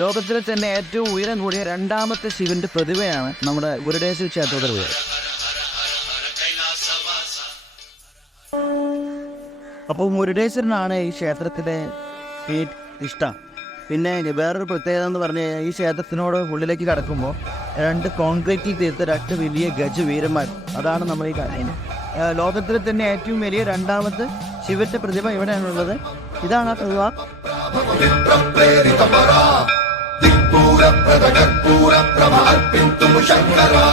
ലോകത്തിലെ തന്നെ ഏറ്റവും ഉയരം കൂടിയ രണ്ടാമത്തെ ശിവന്റെ പ്രതിമയാണ് നമ്മുടെ മുരുടേശ്വര ക്ഷേത്രത്തിലുള്ളത്. അപ്പോൾ മുരുടേശ്വരനാണ് ഈ ക്ഷേത്രത്തിലെ ഇഷ്ടം. പിന്നെ വേറൊരു പ്രത്യേകത എന്ന് പറഞ്ഞു കഴിഞ്ഞാൽ ഈ ക്ഷേത്രത്തിനോട് ഉള്ളിലേക്ക് കടക്കുമ്പോൾ 2 കോൺക്രീറ്റിൽ തീർത്ത 2 വലിയ ഗജവീരന്മാർ, അതാണ് നമ്മൾ ഈ കാണുന്നത്. ലോകത്തിലെ തന്നെ ഏറ്റവും വലിയ രണ്ടാമത്തെ ശിവന്റെ പ്രതിമ ഇവിടെയാണുള്ളത്. ഇതാണ് ആ പ്രതിമ. దిక్పూర ప్రద కర్పూర ప్రభార్పింతు శంకరా